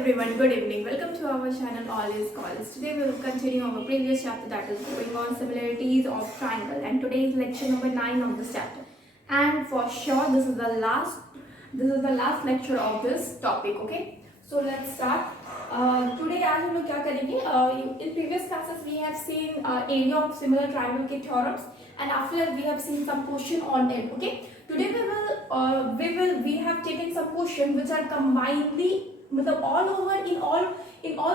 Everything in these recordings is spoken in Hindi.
everyone, good evening. Welcome to our channel All is College. Today we will continue our previous chapter that is going on similarities of triangle, and today is lecture number 9 of this chapter. And for sure this is the last lecture of this topic. Okay, so let's start. Today आज हम लोग क्या करेंगे? In previous classes we have seen area of similar triangle के theorems, and after that we have seen some question on it. Okay, today we have taken some question which are combinedly मतलब all over in all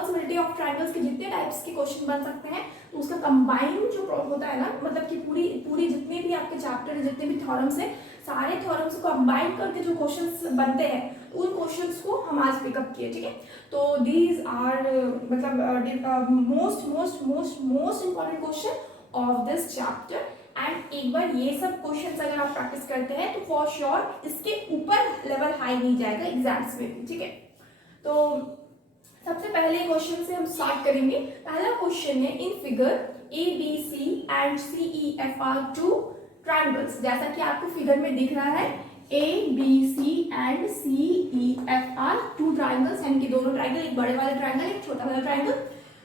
similarity of triangles के जितने टाइप्स के क्वेश्चन बन सकते हैं, तो उसका कंबाइन जो होता है ना, मतलब कि पूरी जितने भी आपके चैप्टर जितने भी थ्योरम्स हैं, सारे थ्योरम्स को कंबाइन करके जो क्वेश्चंस बनते हैं, उन क्वेश्चंस को हम आज पिकअप किए. ठीक है, तो दीज आर मतलब most important question of this chapter. And एक बार ये सब क्वेश्चंस अगर आप प्रैक्टिस करते हैं तो फॉर श्योर इसके ऊपर लेवल हाई नहीं जाएगा एग्जाम्स में भी. ठीक है, तो सबसे पहले क्वेश्चन से हम स्टार्ट करेंगे. पहला क्वेश्चन है, in figure A B C and C E F are two triangles. जैसा कि आपको फिगर में दिख रहा है, A B C and C E F are two triangles, यानी कि दोनों ट्रायंगल, एक बड़े वाला ट्रायंगल एक छोटा वाला triangle,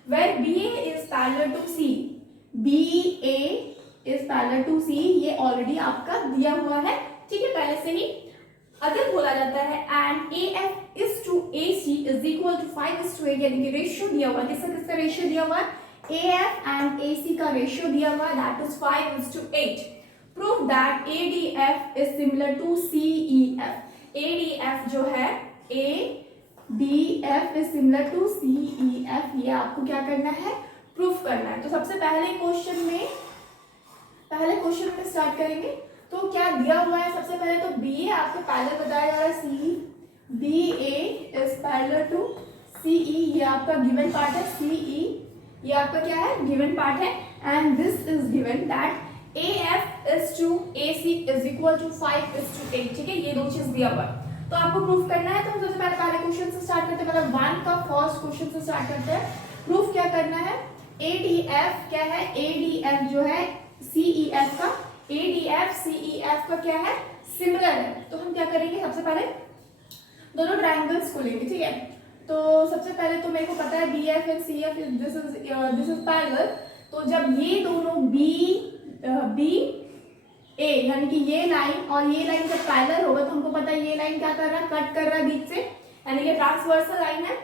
where B A is parallel to C. B A is parallel to C, ये ऑलरेडी आपका दिया हुआ है. ठीक है, पहले से ही. अगर बोला जाता है and A F is to A C is equal to 5:8, यानी कि रेशियो दिया हुआ है. किसका रेशियो दिया हुआ है? ए एफ एंड ए सी का रेशियो दिया हुआ है, that is 5:8. Prove that A D F is similar to C E F. A D F जो है, A D F is similar to C E F, ये आपको क्या करना है? प्रूफ करना है. तो सबसे पहले क्वेश्चन में स्टार्ट करेंगे. तो क्या दिया हुआ है? सबसे पहले तो बी ए आपको पैरेलल बताया जा रहा है, C B A is parallel to C E, ये आपका गिवन पार्ट है. सी ई ये आपका क्या है? गिवन पार्ट है. And this is given that A F is to A C is equal to 5:8. ठीक है, ये दो चीज दिया हुआ है, तो आपको प्रूफ करना है. तो हम सबसे पहले क्वेश्चन से स्टार्ट करते हैं, मतलब 1 का फर्स्ट क्वेश्चन से स्टार्ट करते हैं. प्रूफ क्या करना है? ए डी एफ क्या है? ए डी एफ जो है सी ई एफ का, A D F C E F का क्या है? सिमिलर है. तो हम क्या करेंगे? सबसे पहले दोनों ट्रायंगल्स को लेंगे. ठीक है, तो सबसे पहले तो मेरे को पता है B F and C F this is parallel. तो जब ये दोनों बी ए यानी कि ये लाइन और ये लाइन जब पैरेलल होगा, तो हमको पता है ये लाइन क्या कर रहा है? कट कर रहा है बीच से, यानी कि ट्रांसवर्सल लाइन है.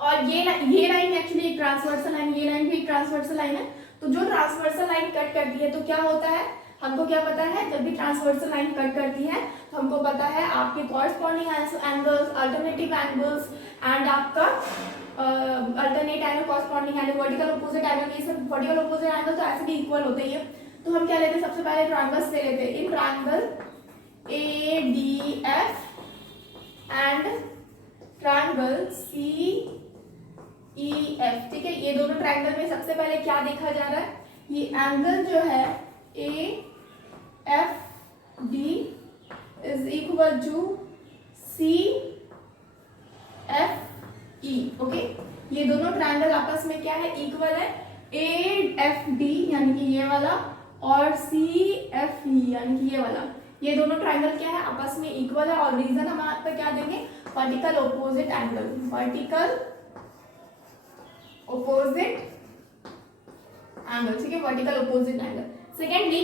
और ये लाइन एक्चुअली एक ट्रांसवर्सल लाइन, ये लाइन भी एक ट्रांसवर्सल लाइन है. तो जो ट्रांसवर्सल लाइन कट करती है, तो क्या होता है? हमको क्या पता है? जब भी ट्रांसवर्सल लाइन कट करती है तो हमको पता है आपके corresponding angles, alternative angles and आपका alternate angle, corresponding angle, vertical opposite angle, ये सब वर्टिकल अपोजिट एंगल तो ऐसे भी इक्वल होते ही है. तो हम क्या लेते हैं? सबसे पहले ट्रायंगल्स ले लेते हैं. In triangle A D F and triangle C E F. ठीक है, ये दोनों ट्रायंगल में सबसे पहले क्या देखा जा रहा है? ये एंगल जो है A F D is equal to C F E. Okay, ये दोनों ट्रायंगल आपस में क्या है? इक्वल है. ए एफ डी यानी कि ये वाला और सी एफ ई यानी कि ये वाला, ये दोनों ट्रायंगल क्या है? आपस में इक्वल है. और रीजन हम यहाँ पर क्या देंगे? Vertical opposite angle, vertical opposite angle. ठीक है, वर्टिकल ऑपोजिट एंगल. सेकेंडली,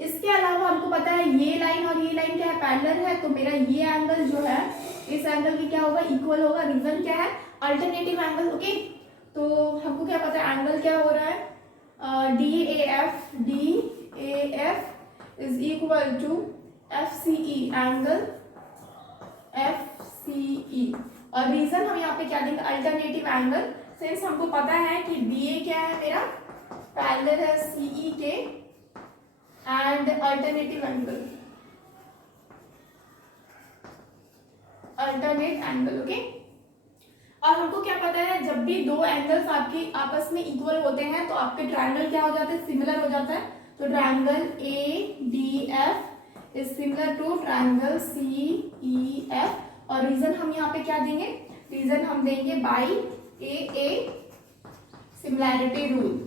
इसके अलावा हमको पता है ये लाइन और ये लाइन क्या है? पैरेलल है. तो मेरा ये एंगल जो है, इस एंगल की क्या होगा? इक्वल होगा. रीजन क्या है? Alternative angle. ओके, तो हमको क्या पता है? एंगल क्या हो रहा है? D A F is equal to F C E, angle F C E. और रीजन हम यहाँ पे क्या देंगे? Alternative angle. सिंस हमको पता है कि बी ए क्या है मेरा? पैरेलल है सी ई के and alternative angle, alternate angle. Okay, और हमको क्या पता है? जब भी दो एंगल्स आपके आपस में इक्वल होते हैं तो आपके ट्रायंगल क्या हो जाते हैं? सिमिलर हो जाता है. तो triangle A D F is similar to triangle C E F. और रीजन हम यहाँ पे क्या देंगे? रीजन हम देंगे by a similarity rule.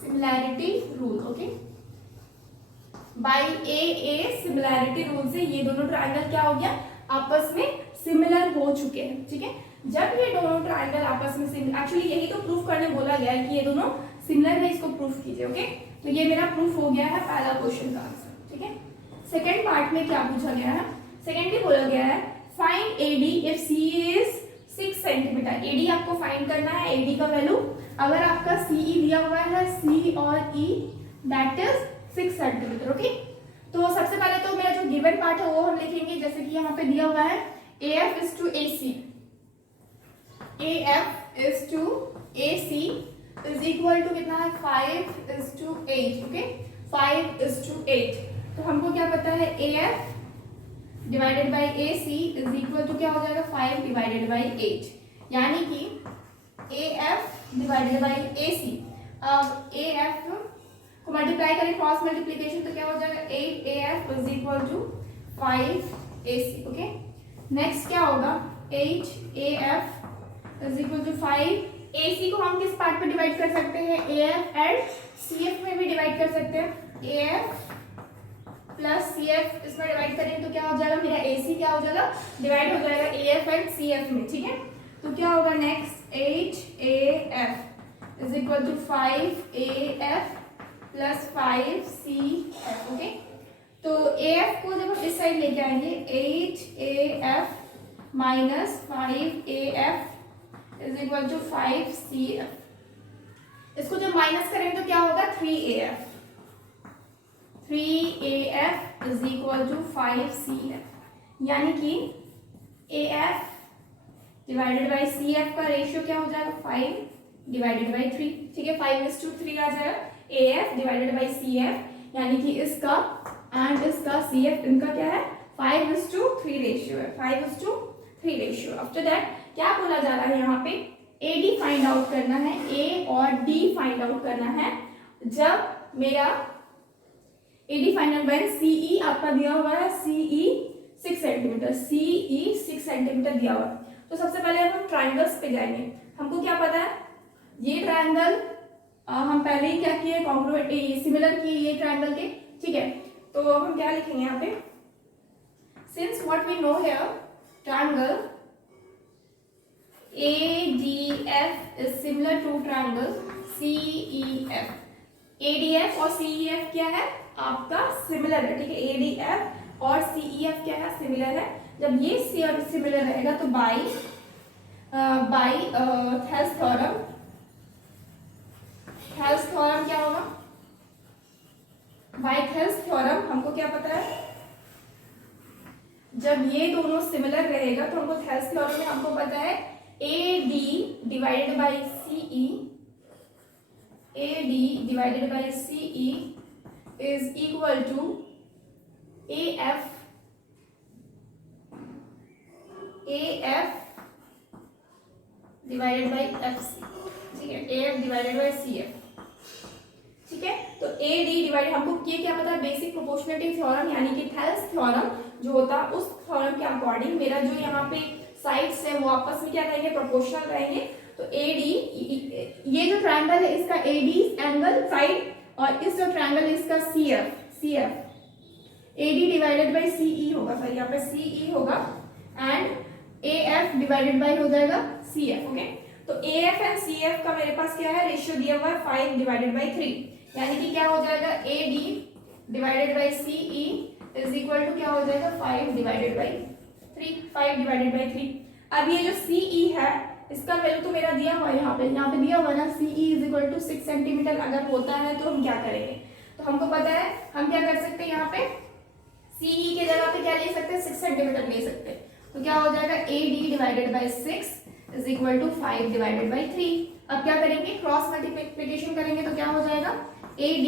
Similarity rule. Okay, by a similarity rule से ये दोनों ट्रायंगल क्या हो गया? आपस में सिमिलर हो चुके हैं, ठीक है। जब ये दोनों ट्राइंगल आपस में सिमिलर, एक्चुअली यही तो प्रूफ करने बोला गया है कि ये दोनों सिमिलर है, इसको प्रूफ कीजिए, ओके। तो ये मेरा प्रूफ हो गया है पहला क्वेश्चन का आंसर, ठीक है। सेकेंड पार्ट में क्या पूछा गया है, सेकेंड भी बोला गया है find AD if C is 6 centimetre. AD आपको फाइंड करना है, एडी का वैल्यू अगर आपका सीई दिया हुआ है, सी और ई दैट इज 6 सेंटीमीटर, ओके। तो सबसे पहले तो मेरा जो गिवन पार्ट है वो हम लिखेंगे, जैसे कि यहाँ पे दिया हुआ है AF is to AC, AF is to AC is equal to कितना है 5 is to 8, okay 5 is to 8। तो हमको क्या पता है AF divided by AC is equal to क्या हो जाएगा 5 डिवाइडेड बाई 8, यानी कि AF डिवाइडेड बाई AC। अब AF को मल्टीप्लाई करें क्रॉस मल्टीप्लीकेशन तो क्या हो जाएगा 8AF is equal to 5AC, okay. Next क्या होगा 8AF is equal to 5AC को हम किस पार्ट पे डिवाइड कर सकते हैं, AF एंड CF में भी डिवाइड कर सकते हैं। AF प्लस CF इसमें डिवाइड करें तो क्या हो जाएगा, मेरा AC क्या हो जाएगा, डिवाइड हो जाएगा AF एंड CF में, ठीक है। तो क्या होगा next 8AF is equal to 5AF plus 5CF, okay. तो AF को जब हम इस साइड लेके आएंगे 8AF minus 5AF is equal to 5CF। इसको जब माइनस करेंगे तो क्या होगा 3AF is equal to 5CF, यानी कि AF डिवाइडेड बाई CF का रेशियो क्या हो जाएगा 5 डिवाइडेड बाई 3, ठीक है। 5:3 आ जाएगा AF डिवाइडेड बाई CF, यानी कि इसका एंड इसका CF इनका क्या है 5:3 रेशियो है, 5:3 रेशियो। आफ्टर दैट क्या बोला जा रहा है यहाँ पे AD फाइंड आउट करना है, A और D फाइंड आउट करना है। जब मेरा AD फाइनल व्हेन CE आपका दिया हुआ है, CE 6 सेंटीमीटर, CE 6 सेंटीमीटर दिया हुआ है। तो सबसे पहले हम ट्राइंगल्स पे जाएंगे। हमको क्या पता है ये ट्राइंगल हम पहले ही क्या किए कॉन्ग्रुएंट सिमिलर किए ये ट्राइंगल के, ठीक है। तो हम क्या लिखेंगे यहाँ पे since what we know here triangle ADF is similar to triangle CEF। ADF और CEF क्या है आपका सिमिलर है, ठीक है। ADF और CEF क्या है सिमिलर है। जब ये सिमिलर रहेगा तो by Thales theorem, Thales theorem क्या होगा, बाई थेल्स थ्योरम हमको क्या पता है जब ये दोनों सिमिलर रहेगा तो हमको थेल्स थ्योरम में हमको पता है AD divided by CE, AD divided by CE is equal to AF divided by FC, ठीक है। AF डिवाइडेड बाई CF, ठीक है। तो AD डिवाइडेड हमको ये क्या पता है बेसिक प्रोपोर्शनलिटी थ्योरम, यानी कि थेल्स थ्योरम जो होता है उस थ्योरम के अकॉर्डिंग मेरा जो यहाँ पे साइड्स है वो आपस में क्या रहेंगे प्रोपोर्शनल रहेंगे। तो AD ये जो ट्रायंगल है इसका AD एंगल साइड और इस जो ट्रायंगल है इसका CF AD divided by CE होगा, सर यहाँ पे CE होगा एंड AF डिवाइडेड बाई हो जाएगा CF, ओके। तो AF एंड CF का मेरे पास क्या है रेशियो दिया हुआ है 5 डिवाइडेड बाई 3, यानी कि क्या हो जाएगा AD divided by CE is equal to क्या हो जाएगा 5 डिवाइडेड बाई 3, 5 डिवाइडेड बाई 3। अब ये जो CE है इसका वैल्यू तो मेरा दिया हुआ है यहाँ पे दिया हुआ ना CE is equal to 6 centimetre अगर होता है तो हम क्या करेंगे, तो हमको पता है हम क्या कर सकते हैं यहाँ पे CE के जगह पे क्या ले सकते हैं 6 सेंटीमीटर ले सकते हैं। तो क्या हो जाएगा AD divided by 6 is equal to 5 divided by 3। अब क्या करेंगे क्रॉस मल्टीप्लिकेशन करेंगे तो क्या हो जाएगा AD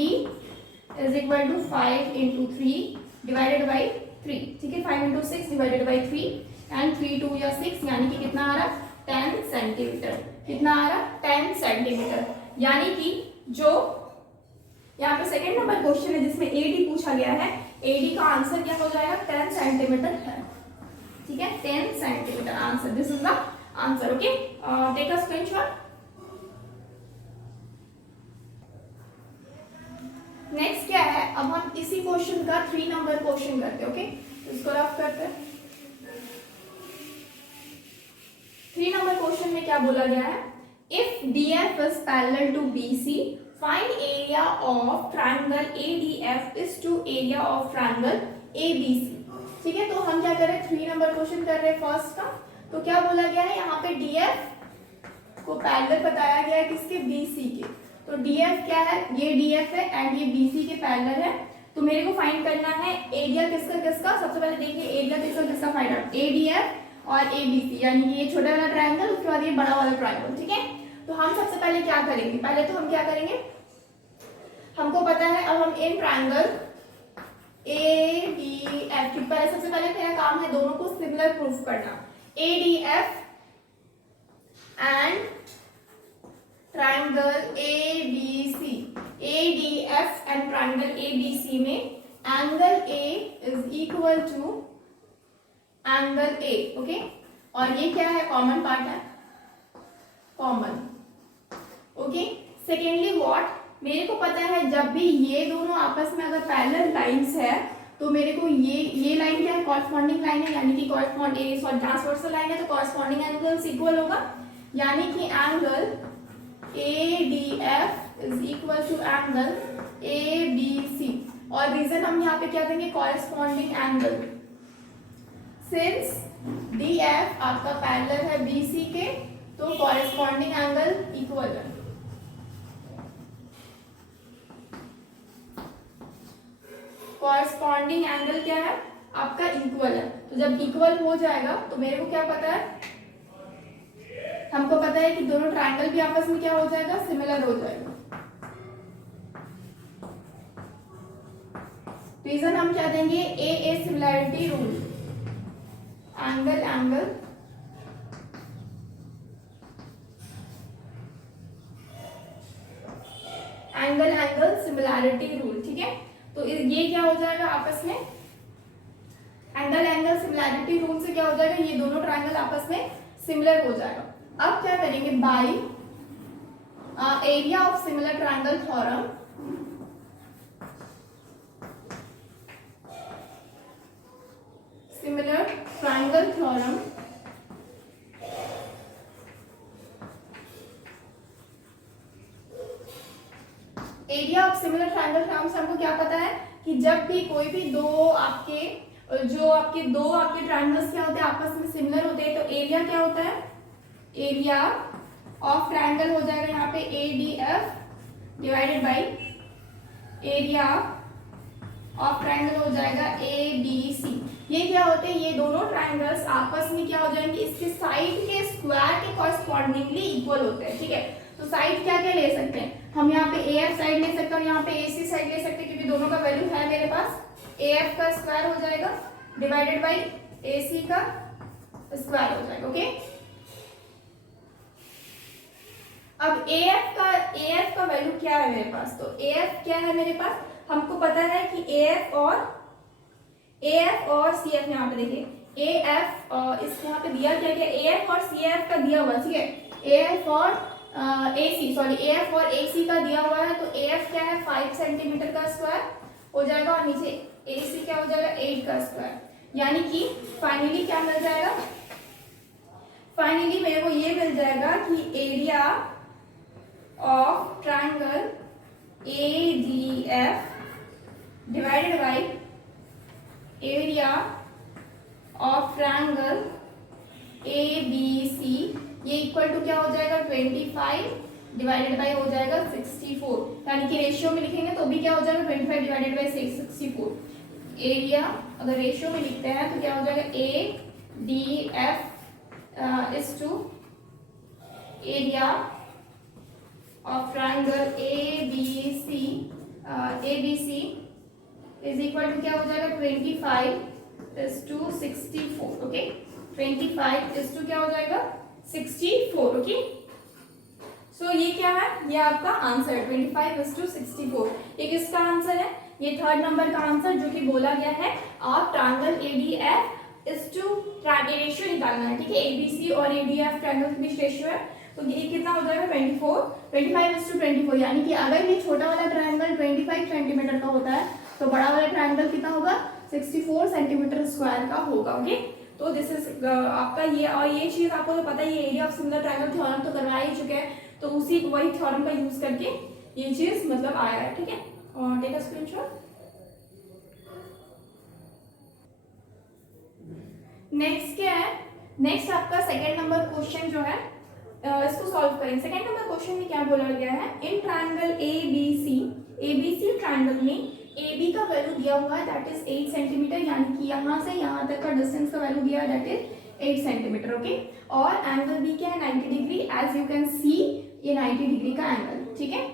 is equal to 5 into 3 divided by 3, ठीक है। 5 इंटू 6 डिवाइडेड बाई 3 एंड 3 2 या 6 यानी कि कितना आ रहा 10 सेंटीमीटर, कितना आ रहा 10 सेंटीमीटर। यानी कि जो यहाँ पे सेकंड नंबर क्वेश्चन है जिसमें AD पूछा गया है AD का आंसर क्या हो जाएगा 10 सेंटीमीटर है, ठीक है। 10 centimetre answer, this is the answer, okay. Take a screenshot. Next क्या है, अब हम इसी क्वेश्चन का 3 नंबर क्वेश्चन करते हैं, ओके। इसको रफ करते हैं। 3 नंबर क्वेश्चन में क्या बोला गया है, if DF is parallel to BC find area of triangle ADF is to area of triangle ABC। ठीक है, तो हम क्या कर रहे हैं, 3 नंबर क्वेश्चन कर रहे हैं फर्स्ट का। तो क्या बोला गया है, यहाँ पे DF को पैरेलल बताया गया है किसके, BC के। तो DF क्या है, ये DF है एंड ये BC के पैरेलल है। तो मेरे को फाइंड करना है एरिया किसका किसका। सबसे पहले देखिए एरिया किसका किसका फाइंड आउट, ADF और ABC, यानी कि ये छोटा वाला ट्रायंगल, उसके बाद ये बड़ा वाला ट्रायंगल। ठीक है, तो हम सबसे पहले क्या करेंगे, पहले तो हम क्या करेंगे, हमको पता है अब हम इन ट्रायंगल ADF की पहले सबसे पहले मेरा काम है दोनों को सिमिलर प्रूफ करना। ADF and triangle ABC, ADF and triangle ABC में angle A is equal to angle A। Okay, और ये क्या है, कॉमन पार्ट है, कॉमन। ओके, सेकेंडली व्हाट, मेरे को पता है जब भी ये दोनों आपस में अगर पैरेलल लाइंस है तो मेरे को ये लाइन क्या है, कॉरस्पॉन्डिंग लाइन है, यानी कि कॉरस्पॉन्डिंग ट्रांसवर्सल लाइन है तो कॉरस्पॉन्डिंग एंगल्स इक्वल होगा, यानी कि angle ADF is equal to angle ABC। और रीजन हम यहाँ पे क्या देंगे, कॉरस्पॉन्डिंग एंगल, सिंस DF आपका पैरेलल है BC के तो कॉरस्पॉन्डिंग एंगल इक्वल है। कॉरस्पॉन्डिंग एंगल क्या है आपका, इक्वल है। तो जब इक्वल हो जाएगा तो मेरे को क्या पता है, हमको पता है कि दोनों ट्रायंगल भी आपस में क्या हो जाएगा, सिमिलर हो जाएगा। रीजन हम क्या देंगे, a similarity rule, angle angle angle angle similarity rule. ठीक है, तो ये क्या हो जाएगा आपस में, एंगल एंगल सिमिलैरिटी रूल से क्या हो जाएगा, ये दोनों ट्रायंगल आपस में सिमिलर हो जाएगा। अब क्या करेंगे, bye area of similar triangle theorem, similar triangle theorem area of similar triangle theorem से हमको क्या पता है कि जब भी कोई भी दो आपके ट्रायंगल्स क्या होते हैं, आपस में सिमिलर होते हैं, तो एरिया क्या होता है, एरिया ऑफ ट्रायंगल हो जाएगा यहाँ पे ADF divided by area of triangle हो जाएगा ABC। ये क्या होते हैं, ये दोनों ट्रायंगल्स आपस में क्या हो जाएंगे, इसके साइड के स्क्वायर के कॉरस्पॉन्डिंगली इक्वल होते हैं। ठीक है, तो साइड क्या क्या ले सकते हैं, हम यहाँ पे AF साइड ले सकते हैं और यहाँ पे AC साइड ले सकते हैं, क्योंकि दोनों का वैल्यू है मेरे पास। AF का स्क्वायर हो जाएगा डिवाइडेड बाय AC का स्क्वायर हो जाएगा। ओके, अब AF का वैल्यू क्या है मेरे पास, तो AF क्या है मेरे पास, हमको पता है कि AF और CF, यहाँ पे देखिए AF और इस यहाँ पे दिया क्या गया, AF और CF का दिया हुआ। ठीक है, AF और AF और AC का दिया हुआ है, तो AF क्या है 5 सेंटीमीटर का स्क्वायर हो जाएगा और नीचे AC क्या हो जाएगा 8 का स्क्वायर, यानी कि फाइनली क्या मिल जाएगा, फाइनली मेरे को ये मिल जाएगा कि area of triangle ADF divided by area of triangle ABC, ये इक्वल टू क्या हो जाएगा 25 डिवाइडेड बाय हो जाएगा 64, यानी कि रेशियो में लिखेंगे तो भी क्या हो जाएगा 25 डिवाइडेड बाय 64। एरिया अगर रेशियो में लिखते हैं तो क्या हो जाएगा ADF is to area of triangle ABC is equal to क्या हो जाएगा 25 is to 64। Okay, 25 is to क्या हो जाएगा 64। ओके, सो ये क्या है, ये आपका आंसर है 25 is to 64। ये किसका आंसर है, ये 3rd नंबर का आंसर जो कि बोला गया है आप ट्रायंगल ADF इस टू रेशियो निकालना है। ठीक है, ABC और ADF ट्रायंगल के बीच रेशियो है, तो ये कितना हो जाएगा 25 इस टू 24, यानी कि अगर ये छोटा वाला ट्रायंगल 25 सेंटीमीटर का होता है तो बड़ा वाला ट्रायंगल कितना होगा 64 सेंटीमीटर स्क्वायर का होगा। ओके, तो दिस इज आपका ये, और ये चीज आपको तो पता ही है, area of similar triangle theorem तो करवा ही चुके हैं, तो उसी वही थ्योरम का यूज करके ये चीज मतलब आया है, ठीक है। और टेक अ स्क्रीनशॉट। नेक्स्ट क्या है, नेक्स्ट आपका सेकंड नंबर क्वेश्चन जो है इसको सॉल्व करें। सेकंड नंबर क्वेश्चन में क्या बोला गया है, इन ट्रायंगल एबीसी ट्रायंगल में AB का वैल्यू दिया हुआ है दैट इज 8 सेंटीमीटर, यानी कि यहाँ से यहाँ तक का डिस्टेंस का वैल्यू दिया है दैट इज 8 सेंटीमीटर, ओके। और एंगल B क्या है 90 degree, as you can see ये 90 डिग्री का एंगल, ठीक है।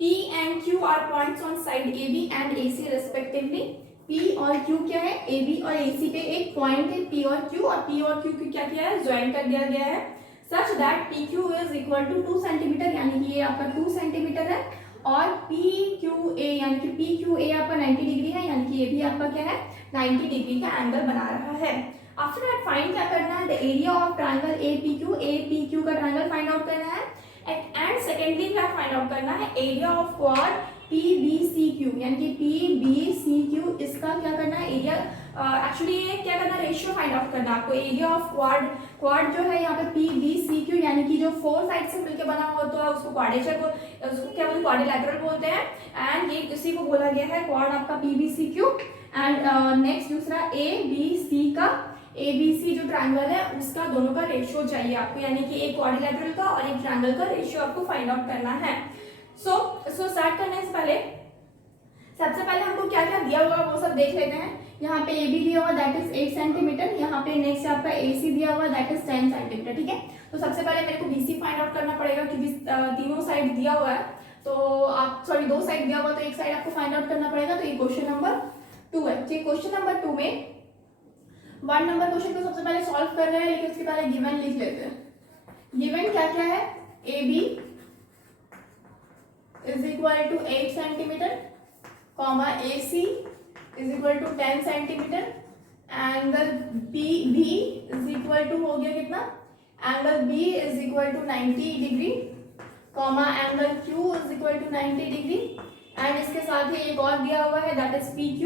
P and Q are points on side AB and AC respectively। P और Q क्या है, AB और AC पे एक पॉइंट है P और Q, और P और Q को क्या किया है, ज्वाइन कर दिया गया है such that PQ is equal to 2 centimetre, यानी कि ये आपका 2 सेंटीमीटर है, और PQA यानी कि PQA आपका 90 डिग्री है, यानी कि ये भी आपका क्या है 90 डिग्री का एंगल बना रहा है। आफ्टर दैट फाइंड क्या करना है, the area of triangle APQ का ट्रायंगल फाइंड आउट करना है, एंड सेकेंडली क्या फाइंड आउट करना है, एरिया ऑफ क्वाड PBCQ, यानी कि PBCQ इसका क्या करना है, एरिया एक्चुअली ये क्या करना है, रेशियो फाइंड आउट करना है आपको। एरिया ऑफ क्वाड जो है यहाँ पे PBCQ, यानी कि जो 4 साइड से मिलकर बना हुआ तो उसको क्वाड्रेचर को, उसको क्या बोलते हैं, क्वाड्रिलेटरल बोलते हैं, एंड ये इसी को बोला गया है क्वाड आपका PBCQ। एंड नेक्स्ट दूसरा ABC जो ट्रायंगल है उसका दोनों का रेशियो चाहिए आपको, यानी कि एक क्वाड्रिलेटरल का और एक ट्रायंगल का रेशियो आपको फाइंड आउट करना है। सो इसको स्टार्ट करने से पहले सबसे पहले हमको क्या क्या दिया हुआ वो सब देख लेते हैं। यहाँ पे AB दिया हुआ दैट इज 8 सेंटीमीटर, यहाँ पे नेक्स्ट आपका AC दिया हुआ दैट इज 10 सेंटीमीटर, ठीक है। तो सबसे पहले मेरे को BC फाइंड आउट करना पड़ेगा, क्योंकि तीनों साइड दिया हुआ है, तो आप सॉरी 2 साइड दिया हुआ तो एक साइड आपको फाइंड आउट करना पड़ेगा, तो ये क्वेश्चन नंबर 2 है। ठीक, क्वेश्चन नंबर 2 में 1 नंबर क्वेश्चन को सबसे पहले सॉल्व कर रहे हैं, लेकिन उसके पहले गिवन लिख लेते हैं। गिवन क्या क्या है, AB is equal to 8 centimetre, comma AC is equal to 10 centimetre, angle B is equal to हो गया कितना, angle B is equal to 90 degree, comma angle Q is equal to 90 degree, and इसके साथ ही एक और दिया हुआ है that is PQ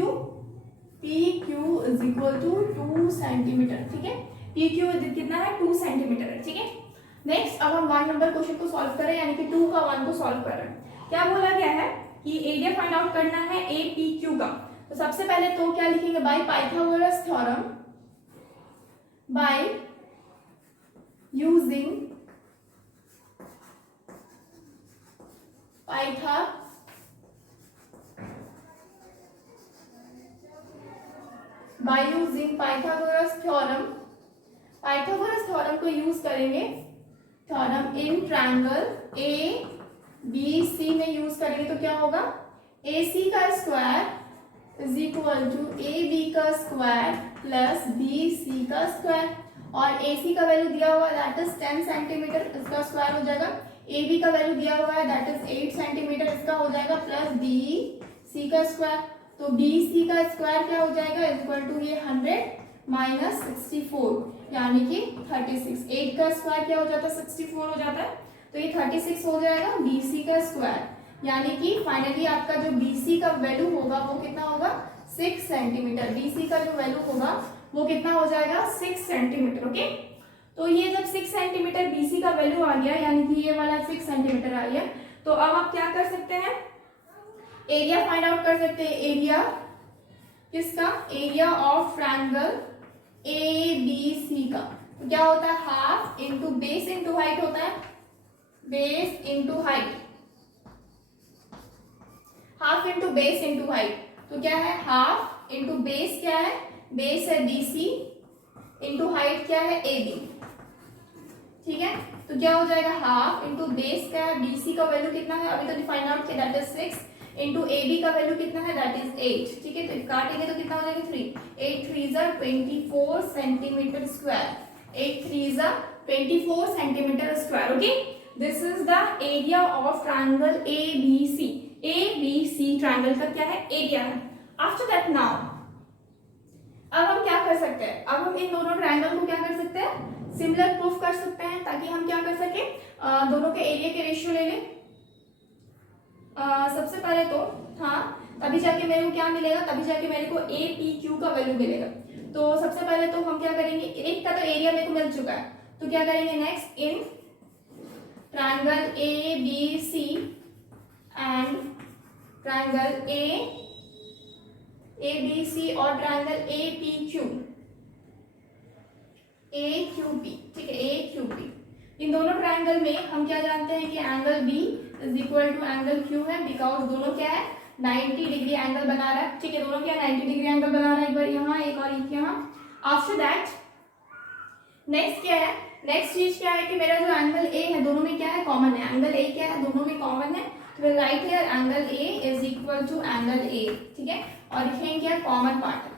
is equal to 2 centimetre, ठीक है। PQ कितना है 2 सेंटीमीटर है, ठीक है। नेक्स्ट अब हम 1 नंबर क्वेश्चन को सॉल्व करें, यानी कि 2 का 1 को सॉल्व कर रहे हैं। क्या बोला गया है कि एरिया फाइंड आउट करना है APQ का, तो सबसे पहले तो क्या लिखेंगे, by Pythagoras theorem, by using Pythagoras theorem को यूज करेंगे, थ्योरम इन ट्रायंगल ABC में यूज करेंगे, तो क्या होगा, AC का square is equal to AB का स्क्वायर प्लस BC का स्क्वायर, और AC का वैल्यू दिया हुआ दैट इज 10 सेंटीमीटर, इसका स्क्वायर हो जाएगा, AB का वैल्यू दिया हुआ है दैट इज 8 सेंटीमीटर, इसका हो जाएगा प्लस BC का स्क्वायर, तो BC का स्क्वायर क्या हो जाएगा, इक्वल टू ये 100 माइनस 64, यानी कि 36। 8 का स्क्वायर क्या हो जाता है, 64 हो जाता है, तो ये 36 हो जाएगा BC का स्क्वायर, यानी कि फाइनली आपका जो BC का वैल्यू होगा वो कितना होगा, 6 सेंटीमीटर। BC का जो वैल्यू होगा वो कितना हो जाएगा, 6 सेंटीमीटर, ओके। तो ये जब 6 सेंटीमीटर BC का वैल्यू आ गया, यानी कि ये वाला 6 सेंटीमीटर आ गया, तो अब आप क्या कर सकते हैं, एरिया फाइंड आउट कर सकते हैं। एरिया किसका, एरिया ऑफ ट्रायंगल ABC का, तो क्या होता है, half into base into height होता है, base into height, half into base into height, तो क्या है, हाफ इंटू बेस क्या है, बेस है BC इंटू हाइट क्या है AB, ठीक है। तो क्या हो जाएगा, हाफ इंटू बेस क्या है, BC का वैल्यू कितना है अभी तो डिफाइन आउट किया दैट इज 6, इंटू AB का वैल्यू कितना है दैट इज 8, ठीक है। तो काटेंगे तो कितना हो जाएगा, 3, 8 3 24 centimetre square, 8 3 24 centimetre square, okay. This is the area of triangle ABC triangle का क्या है, एरिया है। आफ्टर दैट नाउ अब हम क्या कर सकते हैं, अब हम इन दोनों ट्रायंगल को क्या कर सकते हैं, सिमिलर प्रूफ कर सकते हैं, ताकि हम क्या कर सके, दोनों के एरिया के रेशियो ले लें। सबसे पहले तो हाँ, तभी जाके मेरे को क्या मिलेगा, तभी जाके मेरे को APQ का वैल्यू मिलेगा। तो सबसे पहले तो हम क्या करेंगे, एक का तो एरिया मेरे को मिल चुका है, तो क्या करेंगे next, in triangle A B C and triangle A B C और ट्रायंगल ए पी क्यू ठीक है, ए क्यू पी, इन दोनों ट्रायंगल में हम क्या जानते हैं कि angle B is equal to angle Q है, बिकॉज दोनों क्या है 90 डिग्री एंगल बना रहा है, ठीक है, दोनों क्या 90 डिग्री एंगल बना रहा है, एक बार यहाँ एक और एक यहाँ। आफ्टर दैट नेक्स्ट क्या है, नेक्स्ट चीज क्या है कि मेरा जो एंगल ए है दोनों में क्या है, कॉमन है, एंगल ए क्या है दोनों में कॉमन है, तो right here angle A is equal to angle A, ठीक है, और लिखेंगे क्या, कॉमन पार्ट है,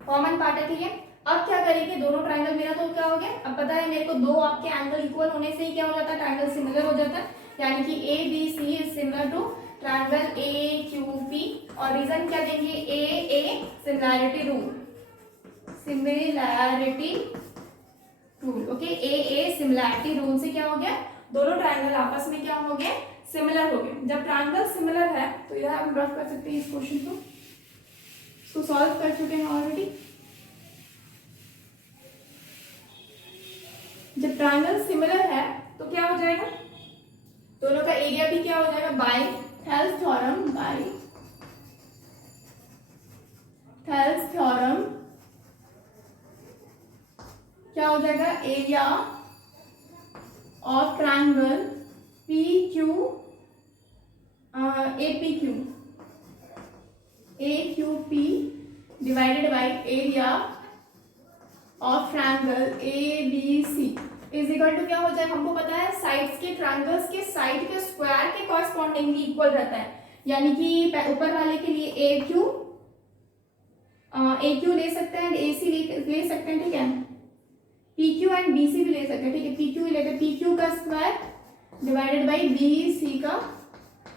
कॉमन पार्ट है, ठीक है। अब क्या करेंगे, दोनों ट्रायंगल मेरा तो क्या हो गया, अब पता है मेरे को दो आपके एंगल इक्वल होने से ही क्या हो जाता है, ट्रायंगल सिमिलर हो जाता है, यानी कि A B C is similar to triangle A Q P, और रीजन क्या देंगे, a similarity rule, similarity rule, okay, a similarity rule से क्या हो गया, दोनों ट्रायंगल आपस में क्या हो गए, सिमिलर हो गए। जब ट्रायंगल सिमिलर है तो यह हम रफ कर सकते हैं इस क्वेश्चन को, इसको सॉल्व कर चुके हैं ऑलरेडी। जब ट्रायंगल सिमिलर है तो क्या हो जाएगा, दोनों का एरिया भी क्या हो जाएगा, बाय थेल्स थ्योरम क्या हो जाएगा, area of triangle P Q A Q P divided by area of triangle A B C is equal to क्या हो जाएगा, हमको पता है साइड्स के ट्रायंगल्स के साइड के स्क्वायर के कॉरस्पॉन्डिंगली इक्वल रहता है, यानी कि ऊपर वाले के लिए ए क्यू ले सकते हैं एंड ए सी ले सकते हैं, ठीक है, P Q and B C भी ले सकते हैं, ठीक है, पी क्यू लेते हैं, पी क्यू का square divided by B C का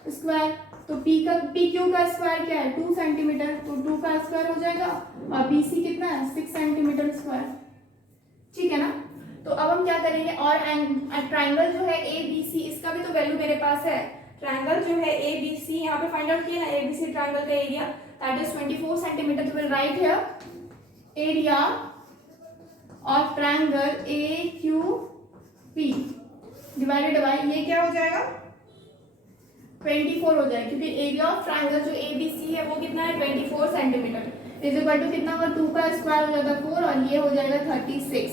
स्क्वायर, तो पी क्यू का स्क्वायर क्या है 2 सेंटीमीटर, तो 2 का स्क्वायर हो जाएगा, और बी सी कितना है 6 सेंटीमीटर स्क्वायर, ठीक है ना। तो अब हम क्या करेंगे, और ट्राइंगल जो है ए बी सी, इसका भी तो वैल्यू मेरे पास है, ट्राइंगल जो है ए बी सी यहाँ पे फाइंड आउट किया ना, ए बी सी ट्राइंगल का एरिया दैट इज 24 सेंटीमीटर, तो will write here area of triangle A Q P divided bye, ये क्या हो जाएगा 24 हो जाएगा, क्योंकि एरिया ऑफ ट्राइंगल जो ए बी सी है वो कितना है 24 सेंटीमीटर, इज इक्वल टू कितना होगा 2 का स्क्वायर हो जाएगा 4 और ये हो जाएगा 36,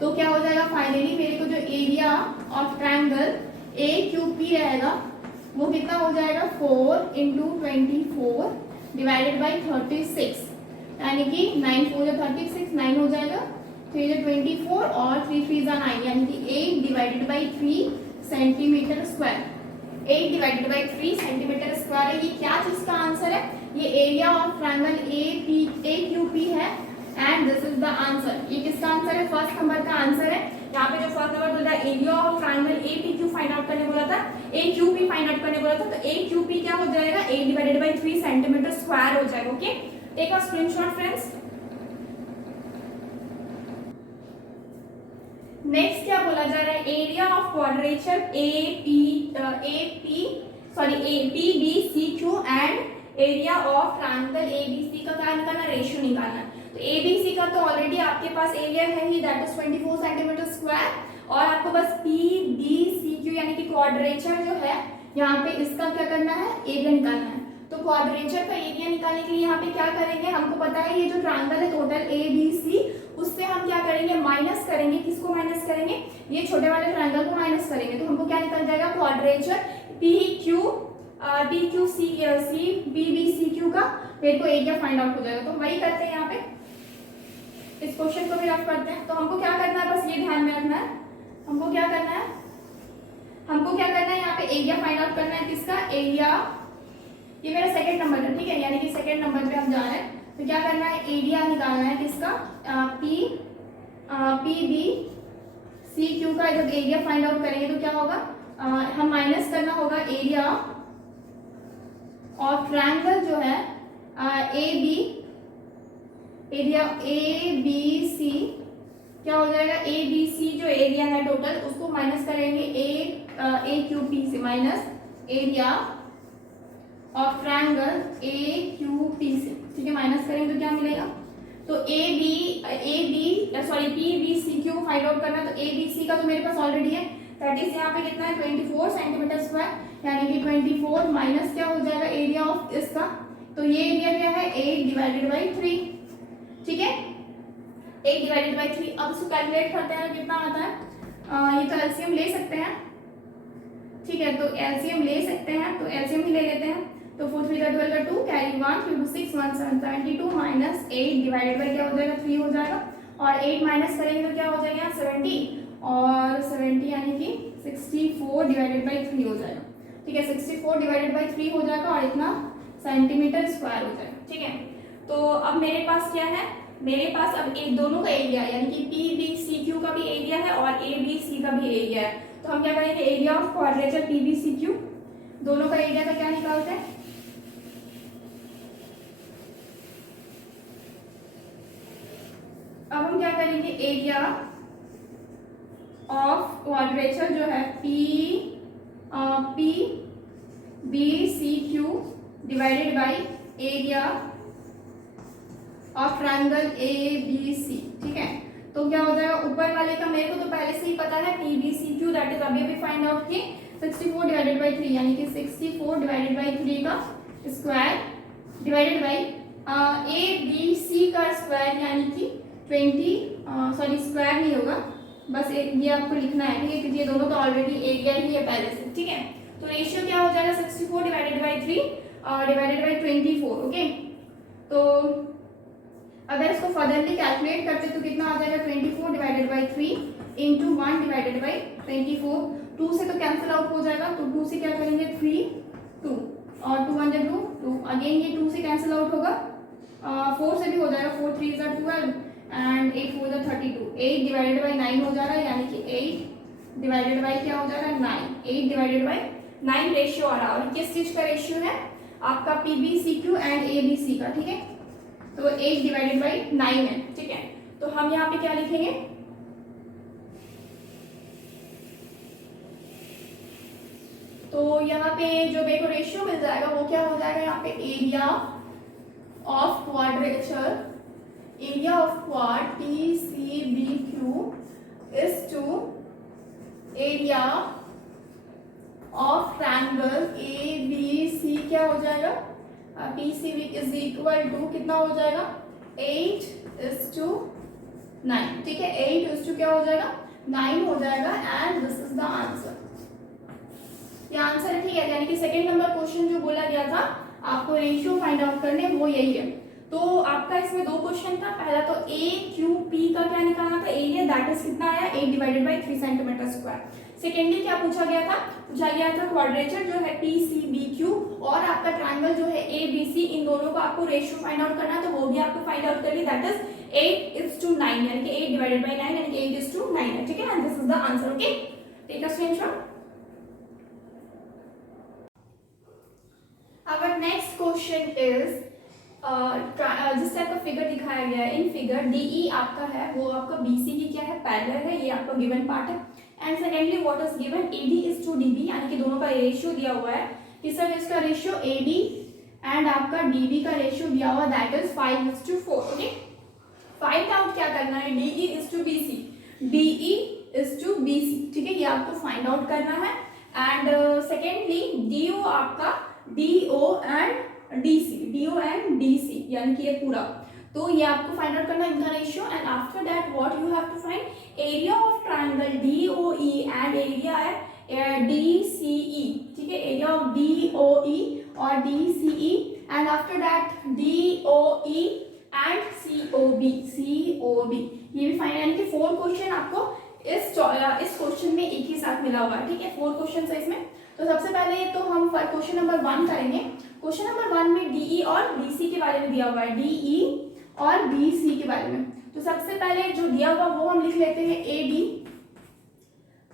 तो क्या हो जाएगा फाइनली मेरे को जो area of triangle A Q P रहेगा वो कितना हो जाएगा 4 इंटू 24 डिवाइडेड बाई 36, यानी कि 9 4 36 9 हो जाएगा, 3 24 और 3 3 9, यानी कि 8 divided by 3 centimetre square, 8 divided by 3 centimetre square है। ये क्या चीज का आंसर है, ये area of triangle A Q P है and this is the answer. ये किसका आंसर है, फर्स्ट नंबर का आंसर है। यहाँ पे जो फर्स्ट नंबर बोला area of triangle A P Q find out करने बोला था, ए क्यू पी फाइंड आउट करने बोला था, तो ए क्यू पी क्या हो जाएगा 8 डिवाइडेड बाई 3 सेंटीमीटर स्क्वायर हो जाएगा। Okay, take a screenshot friends. Next क्या बोला जा रहा है, area of quadrature A P B C Q and area of triangle A B C का क्या निकालना, रेशियो निकालना है। तो ए बी सी का तो ऑलरेडी आपके पास एरिया है ही, दैट इज 24 सेंटीमीटर स्क्वायर, और आपको बस पी बी सी क्यू यानी कि क्वाड्रेचर जो है यहाँ पे इसका क्या करना है, एरिया निकालना है। तो क्वाड्रेचर का एरिया निकालने के लिए यहाँ पे क्या करेंगे, हमको पता है ये जो ट्रायंगल है टोटल ए बी सी, उससे हम क्या करेंगे माइनस करेंगे, किसको माइनस करेंगे, ये छोटे वाले ट्रायंगल को माइनस करेंगे, तो हमको क्या निकल जाएगा quadrature P Q C B B C Q का मेरे को एरिया फाइंड आउट हो जाएगा। तो वही करते हैं यहाँ पे, इस क्वेश्चन को भी रफ करते हैं। तो हमको क्या करना है, बस ये ध्यान में रखना है, हमको क्या करना है यहाँ पे एरिया फाइंड आउट करना है, किसका एरिया, ये मेरा सेकंड नंबर है, ठीक है, यानी कि सेकंड नंबर पे हम जा रहे हैं। तो क्या करना है, एरिया निकालना है किसका, पी बी सी क्यू का। जब एरिया फाइंड आउट करेंगे तो क्या होगा, हम माइनस करना होगा एरिया ऑफ ट्रायंगल जो है एरिया ए बी सी, क्या हो जाएगा ए बी सी जो एरिया है टोटल उसको माइनस करेंगे ए क्यू पी से, minus area of triangle A Q P से, ठीक है, माइनस करेंगे तो क्या मिलेगा, तो sorry P B C Q find out करना है, तो ए बी सी का तो मेरे पास ऑलरेडी है, दैट इज यहाँ पे कितना है 24 सेंटीमीटर स्क्वायर, यानी कि 24 माइनस क्या हो जाएगा एरिया ऑफ इसका, तो ये एरिया क्या है 8 डिवाइडेड बाई 3, ठीक है 8 डिवाइडेड बाई 3। अब इसको कैलकुलेट करते हैं कितना आता है, ये तो एलसीएम ले सकते हैं, ठीक है तो एलसीएम ले सकते हैं, तो एलसीएम ही ले लेते हैं, तो 4 3 12 का 2 कैरी 1 3 2 6 1 7 72 माइनस 8 डिवाइडेड बाई क्या हो जाएगा 3 हो जाएगा, और 8 माइनस करेंगे तो क्या हो जाएगा 70, और 70 यानी कि 64 डिवाइडेड बाई 3 हो जाएगा, ठीक है 64 डिवाइडेड बाई 3 हो जाएगा और इतना सेंटीमीटर स्क्वायर हो जाएगा, ठीक है। तो अब मेरे पास क्या है, मेरे पास अब एक दोनों का एरिया यानी कि पी बी सी क्यू का भी एरिया है और ए बी सी का भी एरिया है, तो हम क्या करेंगे area of quadrature P B C Q दोनों का एरिया का क्या निकालते हैं, अब हम क्या करेंगे एरिया ऑफ क्वाड्रेचर जो है P B C Q divided by area of triangle A B C, ठीक है। तो क्या हो जाएगा ऊपर वाले का मेरे को तो पहले से ही पता है P B C Q, that is अभी अभी फाइंड आउट किए 64 डिवाइडेड बाई 3 यानी कि 64 डिवाइडेड बाई 3 का square divided by A B C का स्क्वायर यानी कि 20 सॉरी स्क्वायर नहीं होगा, बस ये आपको लिखना है, ठीक है क्योंकि ये दोनों का ऑलरेडी एरिया ही है पहले से, ठीक है। तो रेशियो क्या हो जाएगा 64 divided by 3 divided by 24, okay. तो अगर इसको फर्दरली कैलकुलेट करते तो कितना आ जाएगा 24 divided by 3 into 1 divided by 24, 2 से तो कैंसिल आउट हो जाएगा, तो 2 से क्या करेंगे 3 2 और 2 1 2 2 अगेन ये 2 से कैंसिल आउट होगा, 4 से भी हो जाएगा 4 3 12 एंड 8 4 32, 8 डिवाइडेड बाई 9 हो जा रहा है यानी कि 8 डिवाइडेड बाई क्या हो जा रहा है 9, 8 डिवाइडेड बाई 9 रेशियो आ रहा है, और किस चीज का रेशियो है आपका P B C Q and A B C का, ठीक है। तो 8 डिवाइडेड बाई 9 है, ठीक है। तो हम यहाँ पे क्या लिखेंगे, तो यहाँ पे जो मेरे को रेशियो मिल जाएगा वो क्या हो जाएगा यहाँ पे area of quadrilateral, area of quad P C B Q is to area of triangle A B C क्या हो जाएगा P C B is equal to कितना हो जाएगा 8:9, ठीक है 8 क्या हो जाएगा 9 हो जाएगा, and this is the answer, ये आंसर है, ठीक है। यानी कि सेकंड नंबर क्वेश्चन जो बोला गया था आपको रेशियो फाइंड आउट करने वो यही है। तो आपका इसमें 2 क्वेश्चन था, पहला तो ए क्यू पी का क्या निकालना था एरिया, दैट इज कितना आया 8 divided by 3 centimetre square. Secondly क्या पूछा गया था क्वाड्रेचर जो है पी सी बी क्यू और आपका ट्रायंगल जो है ए बी सी, इन दोनों का आपको रेशियो फाइंड आउट करना, तो वो भी आपको फाइंड आउट करनी, दैट इज 8:9 यानी कि 8 डिवाइडेड बाई 9 यानी कि 8:9 है, ठीक है, and this is the answer, okay. Take a screenshot. Our next question is जिस टाइप का फिगर दिखाया गया है, इन फिगर DE आपका है वो आपका BC की क्या है पैरेलल है, ये आपका गिवन पार्ट है, and secondly what is given AD:DB, यानी कि दोनों का रेशियो दिया हुआ है कि सर इसका रेशियो AD एंड आपका DB का रेशियो दिया हुआ that is 5:4, okay. Find out क्या करना है DE:BC, DE:BC, ठीक है, ये आपको फाइंड आउट करना है, एंड सेकेंडली DO आपका DO एंड DC यानी कि ये पूरा, तो ये आपको फाइंड आउट करना इनका ratio, and after that what you have to find area of triangle DOE and area है DCE, ठीक है, एरिया ऑफ DOE और DCE, and after that DOE and COB, ये भी फाइंड, यानी कि 4 क्वेश्चन आपको इस क्वेश्चन में एक ही साथ मिला हुआ है, ठीक है, 4 क्वेश्चन है इसमें। तो सबसे पहले तो हम क्वेश्चन नंबर 1 करेंगे। क्वेश्चन नंबर 1 में DE और BC के बारे में दिया हुआ है, DE और BC के बारे में। तो सबसे पहले जो दिया हुआ वो हम लिख लेते हैं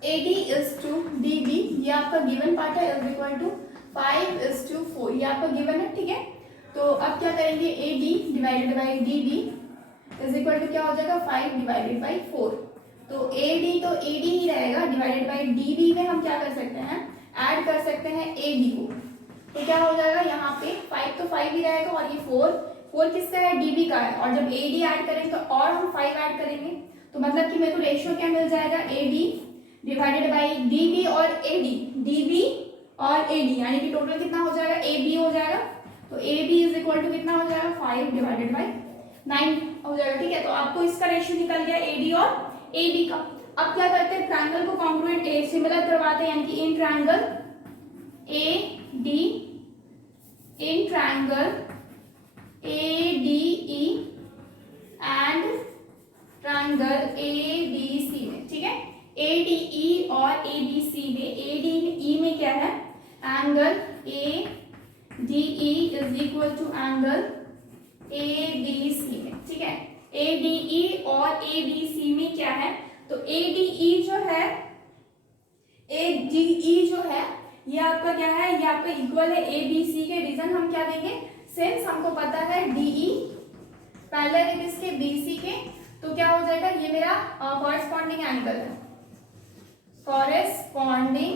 AD:DB, ये आपका गिवन पार्ट है, इज इक्वल टू 5:4, ये आपका गिवन है, ठीक है। तो अब क्या करेंगे AD divided by DB is equal to क्या हो जाएगा 5 डिवाइडेड बाई 4, तो AD ही रहेगा, डिवाइडेड बाई DB में हम क्या कर सकते हैं ऐड कर सकते हैं AD को, तो क्या हो जाएगा यहाँ पे 5 तो 5 ही रहेगा, और ये 4 किसका है DB का है, और जब AD ऐड करेंगे तो और हम 5 ऐड करेंगे तो मतलब कि मेरे को रेशियो क्या मिल जाएगा, AD डिवाइडेड बाई DB और AD, DB और AD, यानी कि टोटल कितना हो जाएगा, AB हो जाएगा। तो AB इज इक्वल टू कितना हो जाएगा, 5 डिवाइडेड बाई 9 हो जाएगा। ठीक है, तो आपको इसका रेशियो निकल गया AD और AB का। अब क्या करते हैं, ट्रायंगल को कॉन्ग्रुएंट सिमिलर करवाते हैं, यानी कि in triangle AD, in triangle ADE and triangle ABC में। ठीक है, ADE और ABC में, ADE में क्या है, angle ADE is equal to angle ABC में। ठीक है, ADE और ABC में क्या है, तो ADE जो है, ADE जो है ये आपका क्या है, ये आपका इक्वल है ABC के। रीजन हम क्या देंगे, सिंस हमको पता है DE पैरेलल है किसके, BC के, तो क्या हो जाएगा, ये मेरा कॉरेस्पॉन्डिंग एंगल है, कॉरेस्पॉन्डिंग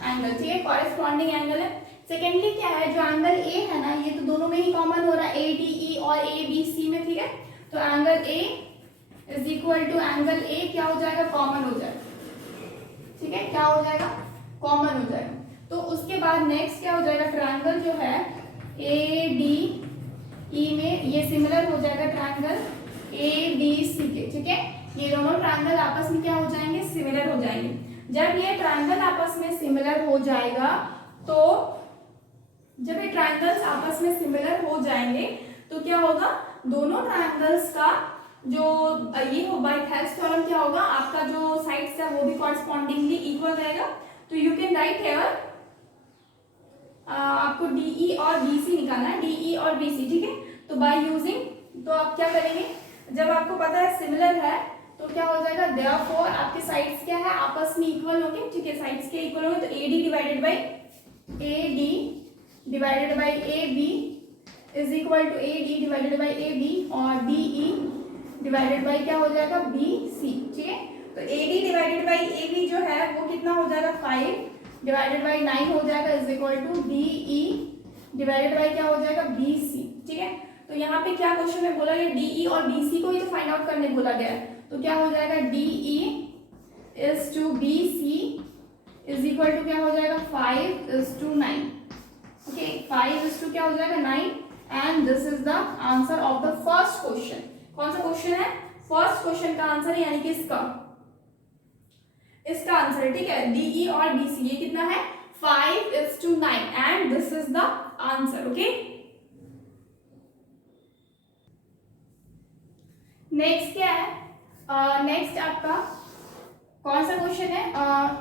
एंगल। ठीक है, कॉरेस्पॉन्डिंग एंगल है। सेकेंडली क्या है, जो एंगल A है ना, ये तो दोनों में ही कॉमन हो रहा है, ADE और ABC में। ठीक है, तो angle A is equal to angle A क्या हो जाएगा, कॉमन हो जाएगा। ठीक है, क्या हो जाएगा, कॉमन हो जाएगा। तो उसके बाद नेक्स्ट क्या हो जाएगा, ट्रायंगल जो है ADE में ये सिमिलर हो जाएगा ट्रायंगल ABC के। ठीक है, ये दोनों ट्रायंगल आपस में क्या हो जाएंगे, सिमिलर हो जाएंगे। जब ये ट्रायंगल आपस में सिमिलर हो जाएगा, तो जब ये ट्रायंगल्स आपस में सिमिलर हो जाएंगे तो क्या होगा, दोनों ट्रायंगल्स का जो ये हो बाय हेल्स थ्योरम क्या होगा, आपका जो साइड्स है वो भी कॉरेस्पॉन्डिंगली इक्वल रहेगा। तो यू कैन राइट हियर, आपको DE और BC निकालना है, DE और BC। ठीक है, तो बाय यूजिंग, तो आप क्या करेंगे, जब आपको पता है सिमिलर है तो क्या हो जाएगा, देयरफॉर आपके साइड्स क्या है, आपस में इक्वल होंगे। ठीक है, साइड्स के इक्वल होंगे, तो AD divided by AB is equal to AD divided by AB और DE डिवाइडेड बाई क्या हो जाएगा, BC। ठीक है, तो AD डिवाइडेड बाई AB जो है वो कितना हो जाएगा, 5 डिवाइडेड बाई 9 हो जाएगा, is equal to DE divided by क्या हो जाएगा, BC। ठीक है, तो यहाँ पे क्या क्वेश्चन में बोला गया, DE और BC को ही तो फाइंड आउट करने बोला गया है। तो क्या हो जाएगा, DE is to BC is equal to क्या हो जाएगा, 5 is to 9। Okay, 5 is to क्या हो जाएगा, 9। And this is the answer of the first question. कौन सा क्वेश्चन है, फर्स्ट क्वेश्चन का आंसर, यानी कि इसका आंसर। ठीक है, DE और BC ये कितना है, 5 is to 9 and this is the answer. Okay, next क्या है, नेक्स्ट आपका कौन सा क्वेश्चन है,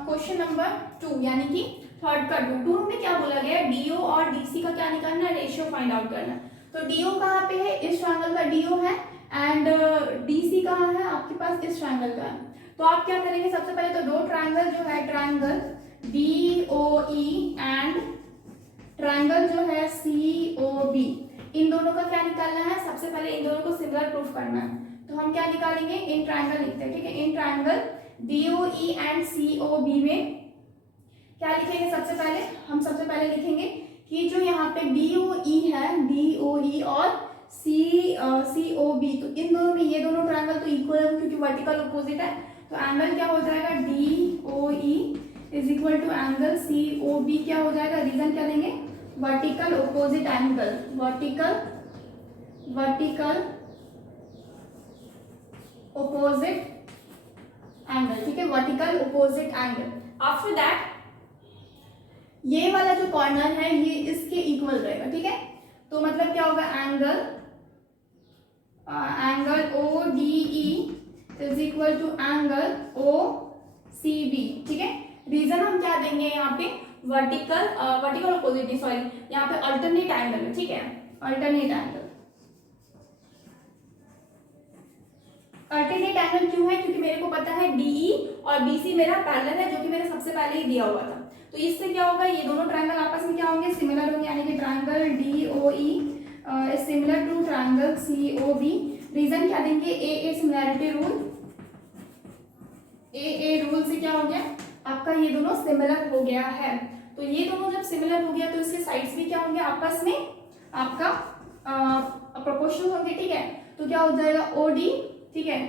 क्वेश्चन नंबर 2, यानी कि थर्ड का 2 में क्या बोला गया है, DO और DC का क्या निकालना है, रेशियो फाइंड आउट करना है। तो DO कहाँ पे है, इस ट्रायंगल का DO है, एंड DC कहाँ है, आपके पास इस ट्रायंगल का है। तो आप क्या करेंगे, सबसे पहले तो दो ट्रायंगल जो है, ट्रायंगल DOE एंड ट्रायंगल जो है COB, इन दोनों का क्या निकालना है, सबसे पहले इन दोनों को सिमिलर प्रूफ करना है। तो हम क्या निकालेंगे, इन ट्रायंगल लिखते हैं। ठीक है, in triangle DOE and COB में क्या लिखेंगे, सबसे पहले लिखेंगे कि जो यहाँ पे DOE है, DOE और COB, तो इन दोनों में, ये दोनों ट्रायंगल तो इक्वल है क्योंकि वर्टिकल अपोजिट है। तो एंगल क्या हो जाएगा, DOE is equal to angle COB क्या हो जाएगा, रीजन क्या देंगे, vertical opposite angle, vertical opposite angle. ठीक है, vertical opposite angle. After that ये वाला जो कॉर्नर है ये इसके इक्वल रहेगा। ठीक है, तो मतलब क्या होगा, angle ODE is equal to angle OCB। ठीक है, रीजन हम क्या देंगे यहाँ पे, वर्टिकल अपोजिट, सॉरी यहाँ पे अल्टरनेट एंगल है। ठीक है, अल्टरनेट एंगल क्यों है, क्योंकि मेरे को पता है DE और BC मेरा पैरेलल है, जो कि मैंने सबसे पहले ही दिया हुआ था। तो इससे क्या होगा, ये दोनों ट्रायंगल आपस में क्या होंगे, सिमिलर होंगे, यानी कि triangle DOE is similar to triangle COB। Reason क्या देंगे, AA similarity rule, AA rule से क्या हो गया, आपका ये दोनों सिमिलर हो गया है। तो ये दोनों जब सिमिलर हो गया तो इसके साइड्स भी क्या होंगे, आपस में आपका प्रोपोर्शनल होंगे। ठीक है, तो क्या हो जाएगा, OD ठीक है,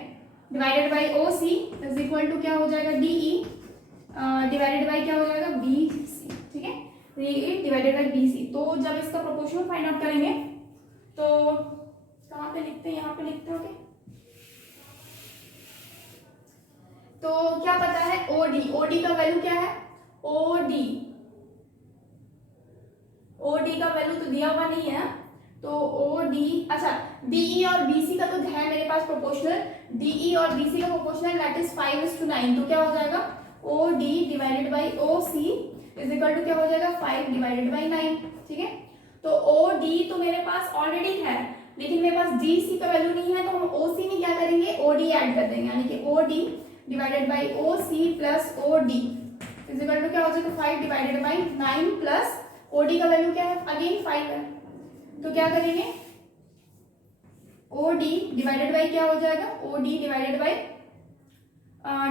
divided by O C is equal to क्या हो जाएगा डी ई डिवाइडेड बाई क्या हो जाएगा बी सी, ठीक है, D divided by B C. तो जब इसका प्रोपोर्शनल फाइंड आउट करेंगे तो कहाँ पे लिखते हैं, यहाँ पे लिखते हो क्या? तो क्या पता है ओडी, ओडी का वैल्यू क्या है, ओडी, ओडी का वैल्यू तो दिया हुआ नहीं है, तो ओडी, अच्छा डीई और बीसी का तो है मेरे पास प्रोपोर्शनल, डीई और बीसी का प्रोपोर्शनल दैट इज 5:9, तो क्या हो जाएगा O D divided by O C is equal to क्या हो जाएगा 5 डिवाइडेड बाई 9, ठीक है। तो ओ डी तो मेरे पास ऑलरेडी है, लेकिन मेरे पास डी सी का वैल्यू नहीं है, तो हम ओ सी में क्या करेंगे ओ डी ऐड कर देंगे, यानी कि O D divided by O C plus O D is equal to क्या हो जाएगा 5 divided by 9 plus O D का वैल्यू क्या है अगेन 5 है, तो क्या करेंगे ओ डी डिवाइडेड बाई क्या हो जाएगा O D divided by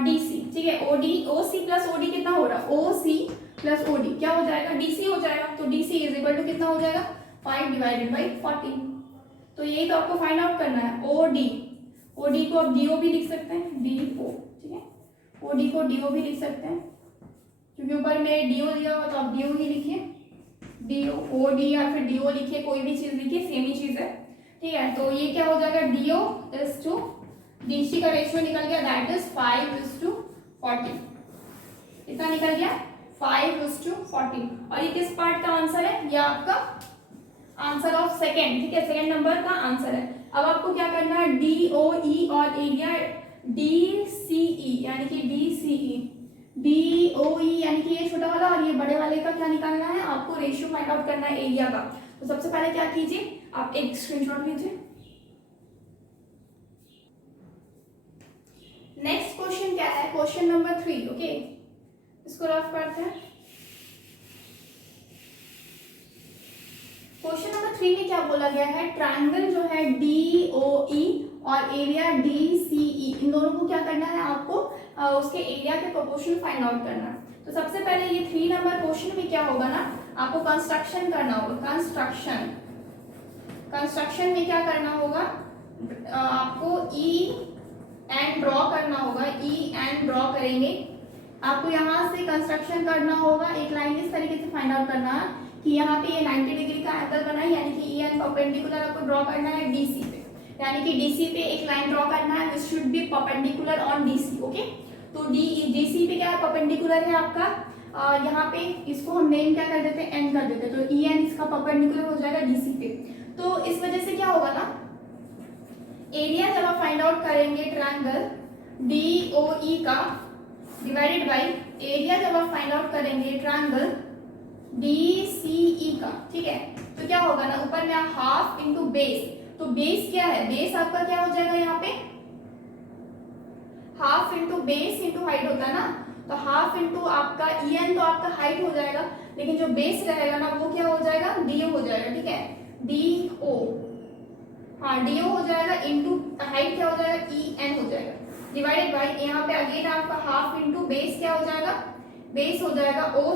D C, ठीक है। O D O C plus O D कितना हो रहा है ओ सी प्लस ओ डी क्या हो जाएगा डी सी हो जाएगा, तो D C is equal to कितना हो जाएगा 5 डिवाइडेड बाई 14। तो यही तो आपको फाइंड आउट करना है ओ डी को आप डी ओ भी लिख सकते हैं डी ओ, ठीक है, ओ डी को डी ओ भी लिख सकते हैं, क्योंकि ऊपर में डी ओ दिया हुआ तो आप डी ओ ही लिखिए, डी ओ डी या फिर डी ओ लिखिए, कोई भी चीज लिखिए सेम ही चीज है, ठीक है। तो ये क्या हो जाएगा D O is to D C का रेशियो निकल गया दैट इज 5:40, कितना निकल गया 5:40, और ये किस पार्ट का आंसर है, ये आपका आंसर ऑफ सेकेंड, ठीक है, सेकेंड नंबर का आंसर है। अब आपको क्या करना है डी ओ ई और एरिया डी सी ई, यानी कि D C E D O ई यानी कि ये छोटा वाला और ये बड़े वाले का क्या निकालना है, आपको रेशियो फाइंड आउट करना है एरिया का। तो सबसे पहले क्या कीजिए आप एक स्क्रीनशॉट लीजिए। नेक्स्ट क्वेश्चन क्या है, क्वेश्चन नंबर 3, ओके, इसको रफ करते हैं। क्वेश्चन नंबर 3 में क्या बोला गया है, ट्रायंगल जो है डी ओ ई और एरिया डी सी ई, इन दोनों को क्या करना है आपको उसके एरिया के प्रोपोर्शन फाइंड आउट करना है। तो सबसे पहले ये 3 नंबर क्वेश्चन में क्या होगा ना, आपको कंस्ट्रक्शन करना होगा, कंस्ट्रक्शन में क्या करना होगा आपको ई एंड ड्रॉ करना होगा, ई एंड ड्रॉ करेंगे, आपको यहाँ से कंस्ट्रक्शन करना होगा, एक लाइन इस तरीके से फाइंड आउट करना है कि यहाँ पे ये 90 डिग्री का एंगल बना है, यानी कि ई एंड परपेंडिकुलर आपको ड्रॉ करना है डीसी पे, यानी कि डीसी पे एक लाइन ड्रॉ करना है which should be perpendicular on DC, okay. तो डीसी पे क्या परपेंडिकुलर है आपका, यहाँ पे इसको हम नेम क्या कर देते हैं एन कर देते हैं, तो ई एन इसका परपेंडिकुलर हो जाएगा डीसी पे। तो इस वजह से क्या होगा ना, एरिया जब आप फाइंड आउट करेंगे ट्रायंगल डी ओ ई का डिवाइडेड बाई एरिया जब आप फाइंड आउट करेंगे ट्रायंगल डी सी ई का, ठीक है, तो क्या होगा ना ऊपर में हाफ इंटू बेस, तो बेस क्या है, बेस आपका क्या हो जाएगा यहाँ पे half into base into height होता है ना, तो हाफ इंटू आपका ई एन तो आपका हाइट हो जाएगा, लेकिन जो बेस रहेगा ना वो क्या हो जाएगा डी ओ हो जाएगा, ठीक है, डी ओ, हाँ डी ओ हो जाएगा इंटू हाइट क्या हो जाएगा ई एन हो जाएगा डिवाइडेड बाई यहाँ पे अगेन आपका हाफ इंटू बेस क्या हो जाएगा, बेस हो जाएगा ओ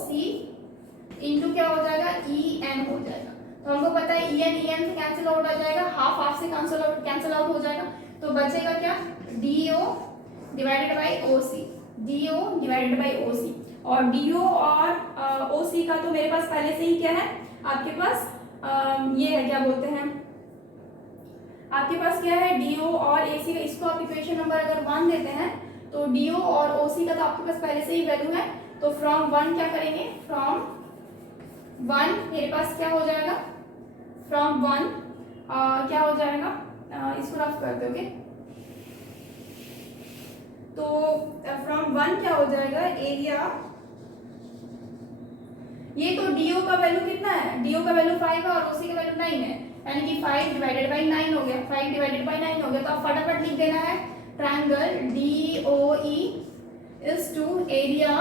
सी इंटू क्या हो जाएगा ई एन हो जाएगा। तो हमको पता है ई एन से कैंसिल आउट आ जाएगा, हाफ हाफ से कैंसिल आउट हो जाएगा, तो बचेगा क्या D O divided by O C, D O divided by O C, और डी ओ और ओ सी का तो मेरे पास पहले से ही क्या है आपके पास ये है क्या बोलते हैं आपके पास क्या है डी ओ और ए सी का, इसको आप इक्वेशन नंबर अगर 1 देते हैं तो डी ओ और ओ सी का तो आपके पास पहले से ही वैल्यू है, तो फ्रॉम 1 क्या करेंगे, फ्रॉम 1 मेरे पास क्या हो जाएगा, फ्रॉम 1 क्या हो जाएगा, इसको रफ कर दोगे तो फ्रॉम 1 क्या हो जाएगा एरिया, ये तो डीओ का वैल्यू कितना है, डीओ का वैल्यू 5 है और ओसी का वैल्यू 9 है, यानी कि 5 डिवाइडेड बाई 9 हो गया, 5 डिवाइडेड बाई 9 हो गया, तो आप फटाफट लिख देना है triangle D O E is to area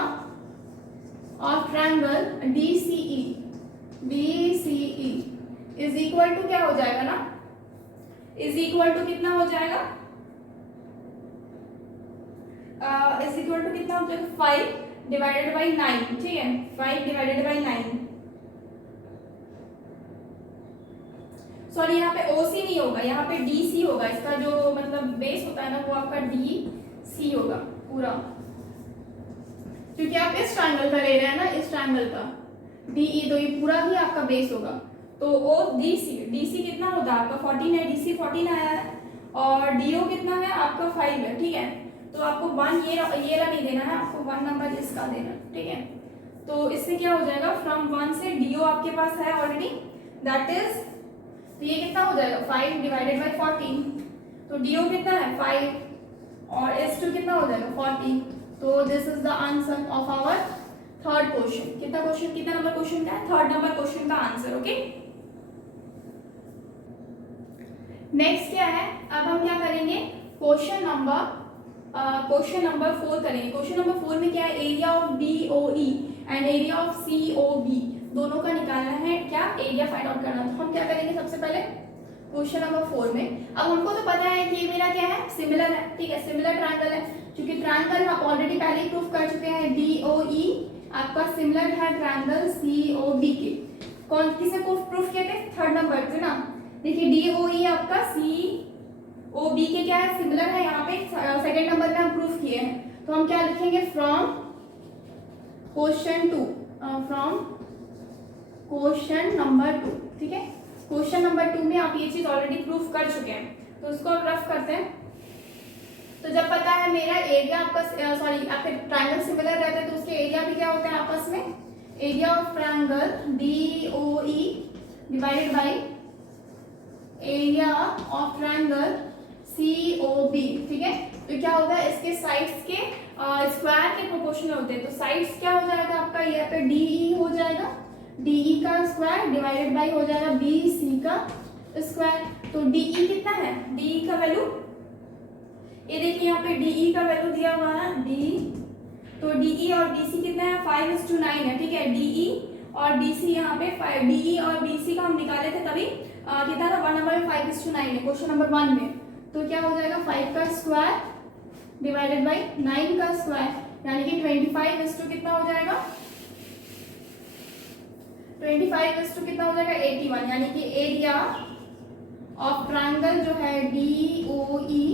of triangle D C E is equal to क्या हो जाएगा ना, इज इक्वल टू कितना हो जाएगा, इज इक्वल टू कितना हो जाएगा 5 डिवाइडेड बाई 9, ठीक है, 5 डिवाइडेड बाई 9। सॉरी यहाँ पे OC नहीं होगा, यहाँ पे DC होगा। इसका जो मतलब बेस होता है ना वो आपका DC होगा पूरा, क्योंकि आप इस ट्रायंगल का ले रहे हैं ना, इस ट्रायंगल का DE, तो ये पूरा ही आपका बेस होगा। तो DC कितना होता है आपका 14 है, DC 14 आया है, और DO कितना है आपका 5 है, ठीक है। तो आपको 1 ये वाला नहीं देना है, आपको 1 नंबर इसका देना है, ठीक है। तो इससे क्या हो जाएगा, फ्रॉम 1 से DO आपके पास है ऑलरेडी, दैट इज, तो ये कितना हो जाएगा 5 डिवाइडेड बाई 14, तो DO कितना है 5 और S2 कितना हो जाएगा 40। तो this is the answer of our third question. कितना नंबर क्वेश्चन का है, थर्ड नंबर क्वेश्चन का आंसर, ओके। नेक्स्ट क्या है, अब हम क्या करेंगे, क्वेश्चन नंबर 4 करेंगे। क्वेश्चन नंबर 4 में क्या है, area of BOE and area of COB दोनों का निकालना है, क्या एरिया फाइंड आउट करना। तो हम क्या करेंगे, सबसे पहले क्वेश्चन नंबर 4 में, अब हमको तो पता है कि ये मेरा क्या है, सिमिलर है, ठीक है, सिमिलर ट्रायंगल है, क्योंकि ट्रायंगल आप ऑलरेडी पहले ही प्रूफ कर चुके हैं, DOE आपका सिमिलर है ट्रायंगल COB के। कौन किसे प्रूफ किए थे, थर्ड नंबर पे ना। देखिए DOE आपका COB के क्या है, सिमिलर है, यहाँ पे सेकंड नंबर पे हम प्रूफ किए हैं। तो हम क्या लिखेंगे, फ्रॉम क्वेश्चन नंबर 2, ठीक है। क्वेश्चन नंबर 2 में आप ये चीज ऑलरेडी प्रूफ कर चुके हैं, तो उसको अब रफ करते हैं। तो जब पता है मेरा एरिया आपका, सॉरी आपके ट्रायंगल सिमिलर रहते हैं तो उसके एरिया भी क्या होते हैं आपस में, area of triangle DOE divided by area of triangle COB, ठीक है। तो क्या होगा, इसके साइड्स के स्क्वायर के प्रोपोर्शनल होते हैं, तो साइड्स क्या हो जाएगा आपका, यहाँ पे DE हो जाएगा, DE का स्क्वायर डिवाइडेड बाय हो जाएगा BC का स्क्वायर। तो DE कितना है, DE का वैल्यू, ये देखिए यहाँ पे DE का वैल्यू दिया हुआ है D, तो DE और BC कितना है 5:9 है, ठीक है। DE और BC यहाँ पे DE और BC का हम निकाले थे तभी कितना था, 1 नंबर में 5:9 है क्वेश्चन नंबर 1 में। तो क्या हो जाएगा 5 का स्क्वायर डिवाइडेड बाई 9 का स्क्वायर, यानी कि 25 कितना हो जाएगा, 25 कितना हो जाएगा 81, यानी कि एरिया ऑफ ट्रायंगल जो है DOE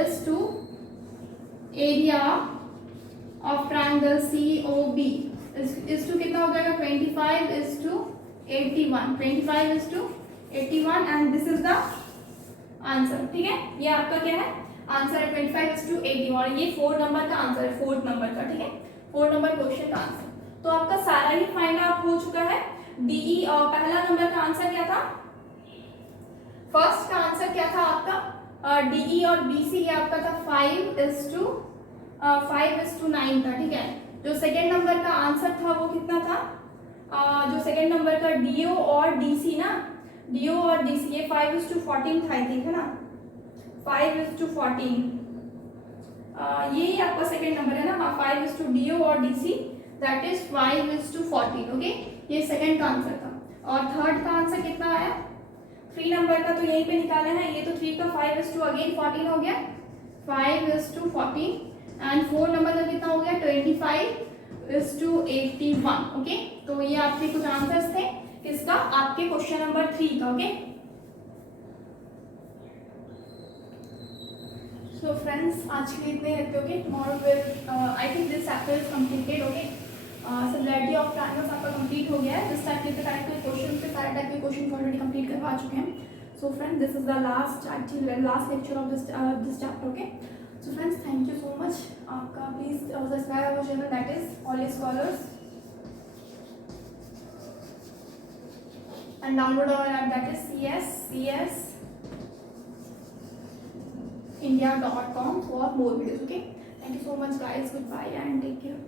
is to area of triangle COB is to कितना हो जाएगा 25:81 and this is the answer, ठीक है। ये आपका क्या है आंसर है 25:81 और ये 4 नंबर का आंसर है, 4th नंबर का, ठीक है, 4 नंबर क्वेश्चन का आंसर। तो आपका सारा ही फाइंड आउट हो चुका है। DE और पहला नंबर का आंसर क्या था, फर्स्ट का आंसर क्या था आपका DE और BC ये आपका था 5:9 था, ठीक है। जो सेकेंड नंबर का आंसर था वो कितना था, जो सेकेंड नंबर का DO और DC ना, DO और DC ये 5:14 था, ठीक है ना, 5:14 ये आपका सेकेंड नंबर है ना, 5:DO और DC दैट इज 5:14, ओके। ये सेकेंड का आंसर था। और थर्ड का आंसर कितना आया, 3 नंबर का, तो यहीं पे निकाले ना, ये तो 3 का 5:14 हो गया, 5:14 एंड 4 नंबर का कितना हो गया 25:81, ओके। तो ये आपके कुछ आंसर्स थे किसका, आपके क्वेश्चन नंबर 3 का, ओके। सो फ्रेंड्स आज के लिए इतने रहते, okay. Tomorrow will I think this chapter is completed, okay. Similarity of triangles आपका कंप्लीट हो गया है। दिस टाइप के टाइप के क्वेश्चन पे सारे टाइप के क्वेश्चन ऑलरेडी कंप्लीट करवा चुके हैं। So friends this is the last lecture of this chapter, okay. So friends thank you so much. आपका please subscribe our channel that is all scholars and download our app that is csindia.com for more videos, okay. Thank you so much guys, goodbye and take care.